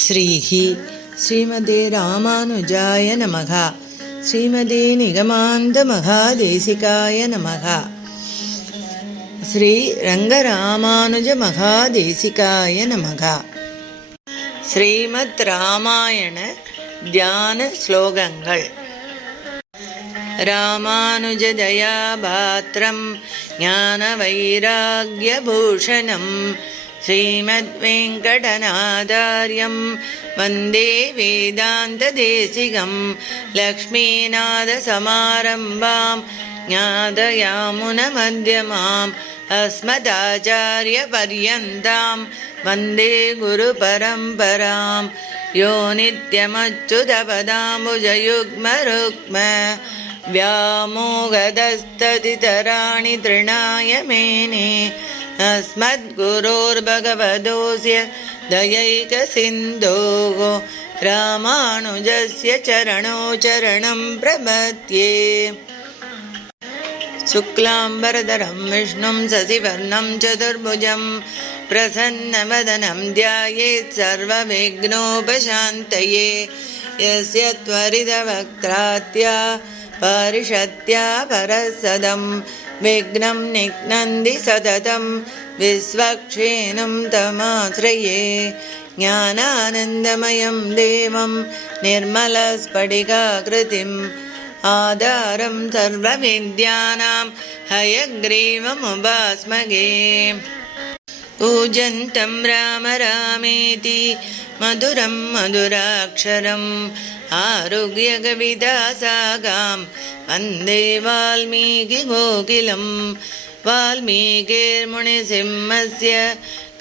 श्रीः श्रीमते रामानुजाय नमः श्रीमते निगमान्तमहादेशिकाय नमः श्रीरङ्गरामानुजमहादेशिकाय नमः श्रीमत् रामायण ध्यानश्लोकङ्गल् रामानुजदयापात्रं ज्ञानवैराग्यभूषणं श्रीमद्वेङ्कटनादार्यं वन्दे वेदान्तदेशिकं लक्ष्मीनादसमारम्भां ज्ञादयामुनमध्यमाम् अस्मदाचार्यपर्यन्तां वन्दे गुरुपरम्परां यो नित्यमच्युतपदाम्बुजयुग्मरुग्म व्यामोगदस्ततितराणि तृणाय मेने अस्मद्गुरोर्भगवदोऽस्य दयैकसिन्धोः रामानुजस्य चरणो चरणं प्रमध्ये शुक्लाम्बरधरं विष्णुं सशिवर्णं चतुर्भुजं प्रसन्नवदनं सर्वविघ्नोपशान्तये यस्य त्वरितवक्त्रात्या परिषत्या परसदम् विघ्नं सततं विश्वक्षीणं तमाश्रये ज्ञानानन्दमयं देवं निर्मलस्फटिकाकृतिम् आधारं सर्वविद्यानां हयग्रीवमुपास्मगे पूजन्तं राम रामेति मधुरं मधुराक्षरम् आरुग्यकविदासां वन्दे वाल्मीकिगोकिलं वाल्मीकिर्मुनिसिंहस्य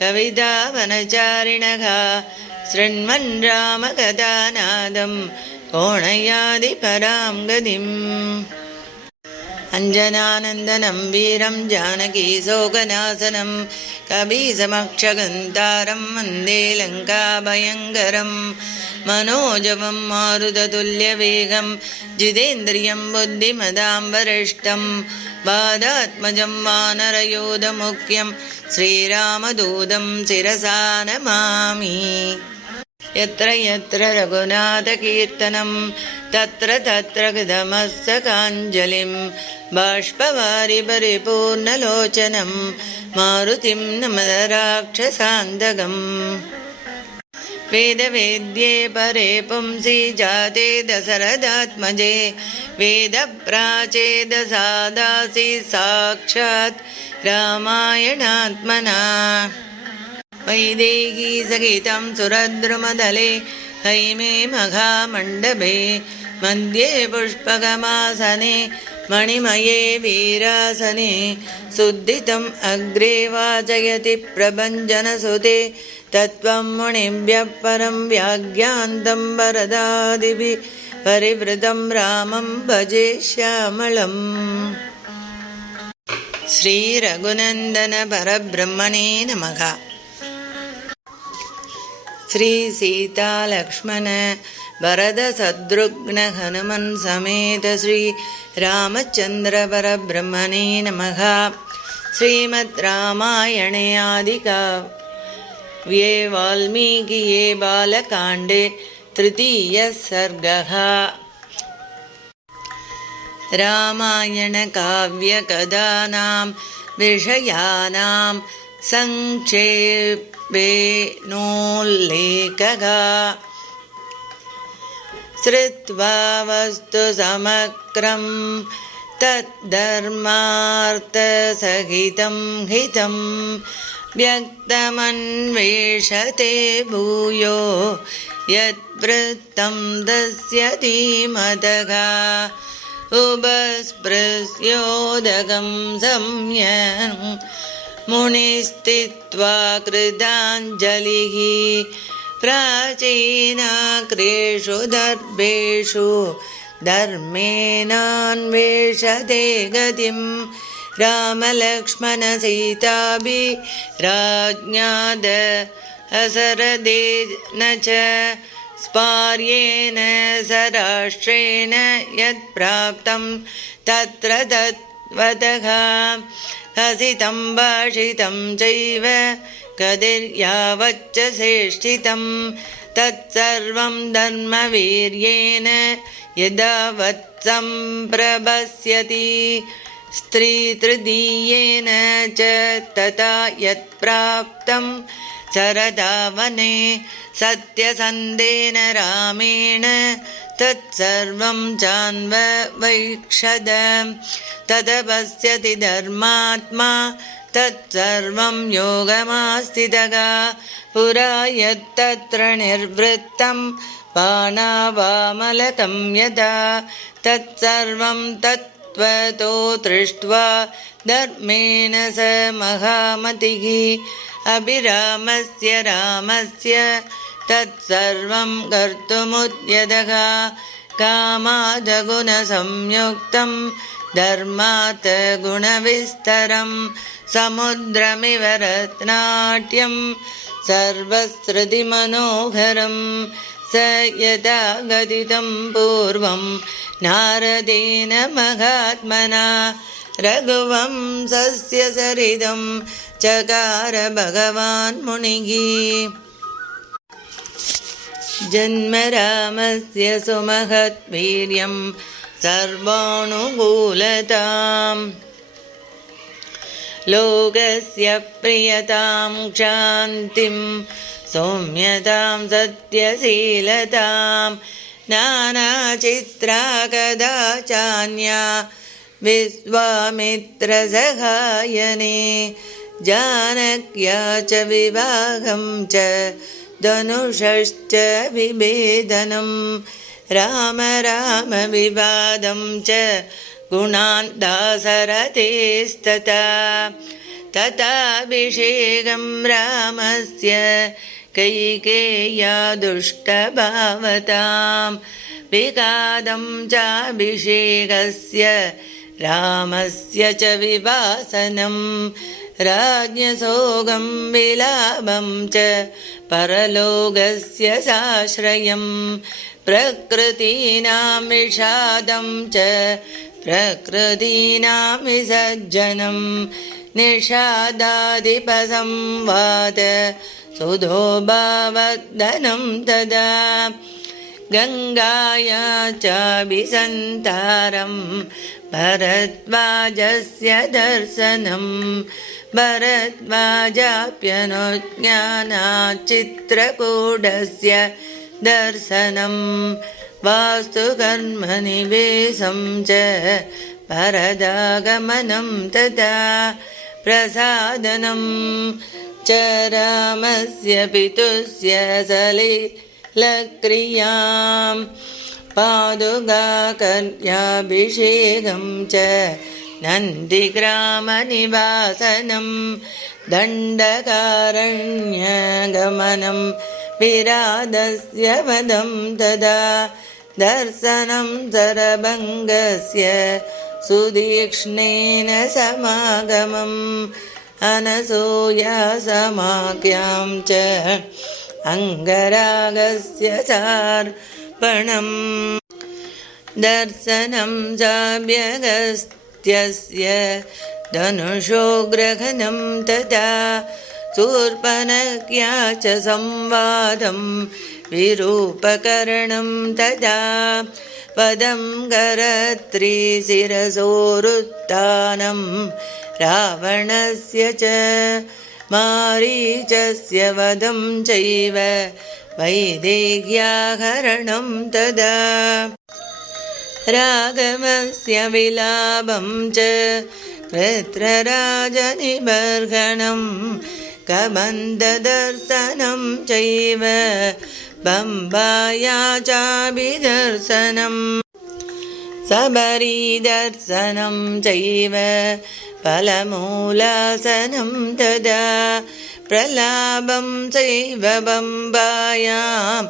कविदावनचारिणघा शृण्मन् रामगदानादं गतिम् अञ्जनानन्दनं वीरं जानकीशोकनासनं कबीसमक्षगन्तारं वन्दे लङ्काभयङ्करम् मनोजवं मारुततुल्यवेगं जितेन्द्रियं बुद्धिमदां वरिष्ठं बादात्मजं वानरयोधमुख्यं श्रीरामदूतं नमामि यत्र यत्र रघुनाथकीर्तनं तत्र तत्र विधमस्तकाञ्जलिं बाष्पवारि परिपूर्णलोचनं मारुतिं नमद वेदवेद्ये परे पुंसि जाते दशरदात्मजे वेदप्राचेदशा साक्षात् रामायणात्मना सहितं सुरद्रुमदले हैमे मघामण्डपे मध्ये पुष्पगमासने मणिमये वीरासने सुद्धितम् अग्रे वाचयति प्रभञ्जनसुते तत्त्वं व्याज्ञान्तं वरदादिभिः परिवृतं रामं भजे श्यामलम् श्रीरघुनन्दनपरब्रह्मणे नमः श्रीसीतालक्ष्मणवरदसद्रुघ्नहनुमन्समेत श्रीरामचन्द्रपरब्रह्मणे नमः श्रीमद् रामायणे आदिका वाल्मी ये वाल्मीकिये बालकाण्डे सर्गः रामायणकाव्यकदानां विषयाणां सङ्क्षेपेनोल्लेखः श्रुत्वा वस्तुसमक्रं तद्धर्मार्थसहितं हितम् व्यक्तमन्वेषते भूयो यत् दस्यति मदगा उभस्पृस्योदगं संयन् मुनिस्थित्वा कृताञ्जलिः प्राचीनाक्रेषु दर्भेषु धर्मेणान्वेषते गतिम् राज्ञाद असरदे न च स्पार्येण स राष्ट्रेण यत्प्राप्तं तत्र तद्वतः हसितं भाषितं चैव कदिर्यावच्च सेष्ठितं तत्सर्वं धर्मवीर्येण यदा वत्सं प्रभस्यति स्त्रीतृदीयेन च तथा यत्प्राप्तं शरदावने सत्यसन्देन रामेण तत्सर्वं चान्ववैक्षद तदपश्यति धर्मात्मा तत्सर्वं योगमास्तितगा पुरा यत्तत्र निर्वृत्तं पाणावामलकं यदा तत्सर्वं तत् त्वतो दृष्ट्वा धर्मेण स महामतिः अभिरामस्य रामस्य तत्सर्वं कर्तुमुद्यतः कामादगुणसंयुक्तं धर्मात् गुणविस्तरं समुद्रमिव रत्नाट्यं सर्वश्रुतिमनोघरम् यदा गदितं पूर्वं नारदेन महात्मना रघुवंशस्य सरिदं चकार भगवान् मुनिः जन्म रामस्य सुमहद्वीर्यं सर्वानुकूलताम् लोकस्य प्रियतां क्षान्तिम् सौम्यतां सत्यशीलतां नानाचित्रा कदा चान्या जानक्या च चा विवाहं च धनुषश्च विभेदनं रामरामविवादं च गुणान्दासरथेस्तथा तथाभिषेकं रामस्य कैकेय्या विगादं विकादं चाभिषेकस्य रामस्य च चा विवासनं राज्ञसोगं विलाभं च परलोगस्य साश्रयं प्रकृतीनां विषादं च प्रकृतीनां विसज्जनं निषादाधिपसंवाद सुधोभावद्धनं तदा गङ्गाया चाभिसन्तारं भरद्वाजस्य दर्शनं भरद्वाजाप्यनुज्ञानाचित्रकूडस्य दर्शनं वास्तुकर्मनिवेशं च भरदागमनं तदा प्रसादनम् च रामस्य पितुस्य सलिलक्रियां पादुगाकन्याभिषेकं च नन्दिग्रामनिवासनं दण्डकारण्यगमनं विरादस्य पदं तदा दर्शनं सरभङ्गस्य सुदीक्ष्णेन समागमम् अनसोयासमाख्यां च अङ्गरागस्य सार्पणम् दर्शनं धनुषो ग्रहणं तदा शूर्पणज्ञा च संवादं विरूपकरणं तदा पदं करत्रिशिरसोरुत्थानम् रावणस्य च मारीचस्य वदं चैव वैदेह्याहरणं तदा राघवस्य विलापं च कृत्रराजनिबर्हणं कबन्ददर्शनं चैव बम्बाया चाभिदर्शनम् सबरीदर्शनं चैव फलमूलासनं तदा प्रलाभं चैव बम्बायां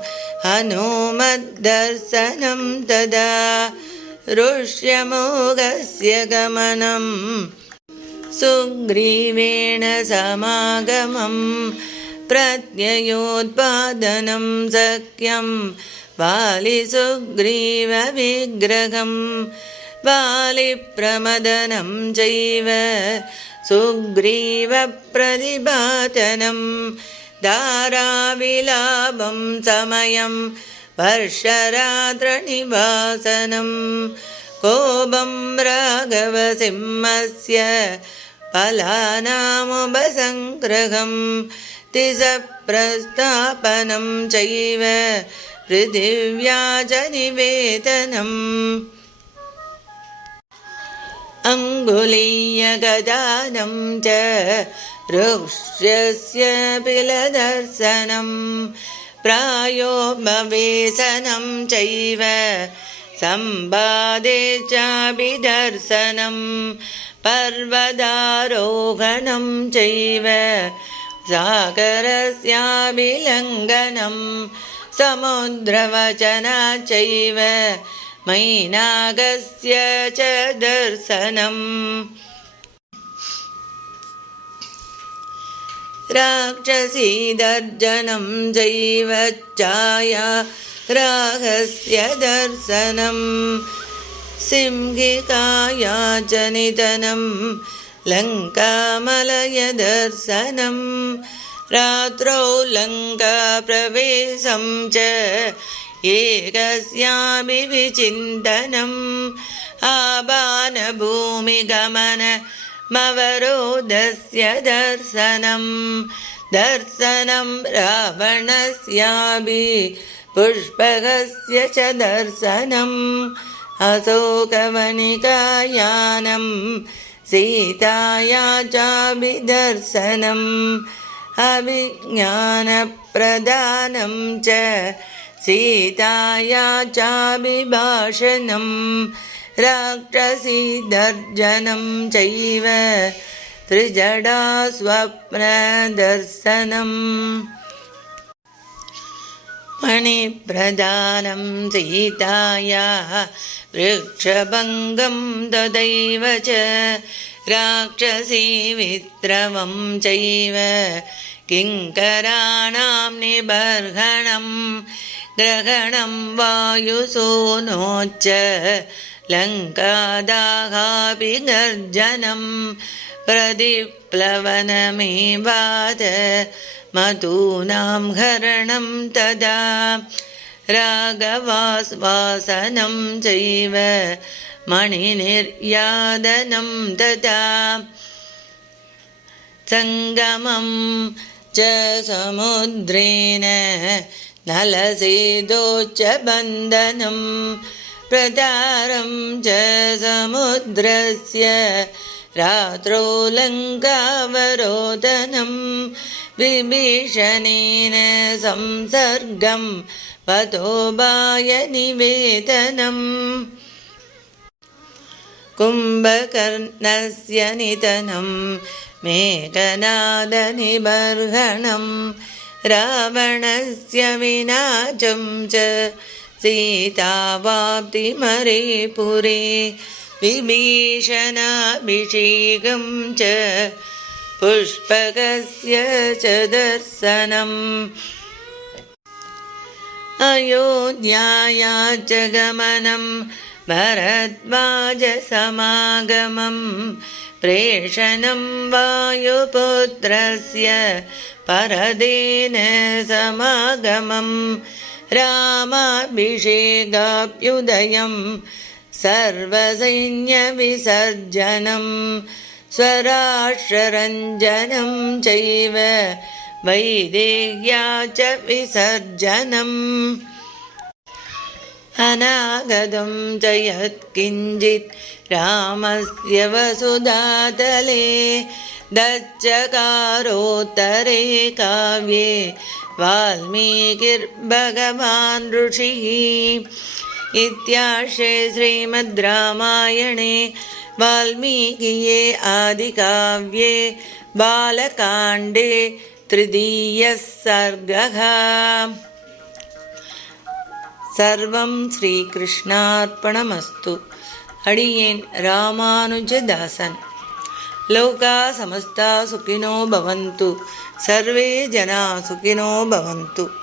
हनुमद्दर्शनं तदा ऋष्यमोघस्य गमनं सुग्रीवेण समागमं प्रत्ययोत्पादनं सक्यम् वालिसुग्रीवविग्रहं वालिप्रमदनं चैव सुग्रीवप्रतिपातनं दाराविलापं समयं वर्षरात्रनिवासनं कोपं राघवसिंहस्य फलानामुपसङ्ग्रहं तिसप्रस्थापनं चैव पृथिव्याजनिवेतनम् अङ्गुलीयगदानं च प्रायो भवेशनं चैव संवादे चाभिदर्शनं पर्वदारोहणं चैव सागरस्याभिलङ्घनम् समुद्रवचना चैव मैनागस्य च दर्शनम् राक्षसीदर्जनं छाया राघस्य दर्शनं सिंहिकाया च नितनं रात्रौ लङ्काप्रवेशं च एकस्याभिचिन्तनम् आबानभूमिगमनमवरोदस्य दर्शनं दर्शनं रावणस्यापि पुष्पकस्य च दर्शनम् अशोकमणिकायानं सीताया चाभिदर्शनम् अभिज्ञानप्रदानं च सीताया चाभिभाषणं दर्जनं चैव त्रिजडा त्रिजडास्वप्रदर्शनम् मणिप्रदानं सीताया वृक्षभङ्गं तदैव च राक्षसी वित्रवं चैव किङ्कराणां निबर्हणं ग्रहणं वायुसोनोच्च लङ्कादाहापि गर्जनं प्रदिप्लवनमेवाद मधूनां हरणं तदा रागवासवासनं चैव मणिनिर्यादनं ददा सङ्गमं च समुद्रेण धलसिदोच्च बन्धनं प्रदारं च समुद्रस्य रात्रो लङ्कावरोदनं विभीषणेन संसर्गं पतोबाय निवेदनम् कुम्भकर्णस्य नितनं मेघनादनिबर्हणं रावणस्य विनाचं च सीतावाप्तिमरिपुरे विभीषणाभिषेकं च पुष्पकस्य च दर्शनम् च गमनं भरद्वाजसमागमं प्रेषणं वायुपुत्रस्य परदेन समागमं, वायु समागमं। रामाभिषेकाभ्युदयं सर्वसैन्यविसर्जनं स्वराश्ररञ्जनं चैव वैदेह्या च विसर्जनम् नागदं च यत्किञ्चित् रामस्य वसुधातले दच्चकारोत्तरे काव्ये वाल्मीकिर्भगवान् ऋषिः इत्याशे श्रीमद् रामायणे वाल्मीकिये आदिकाव्ये बालकाण्डे तृतीयः सर्गः सर्वं श्रीकृष्णार्पणमस्तु अडियेन् रामानुजदासन् लोका समस्ता सुखिनो भवन्तु सर्वे जना सुखिनो भवन्तु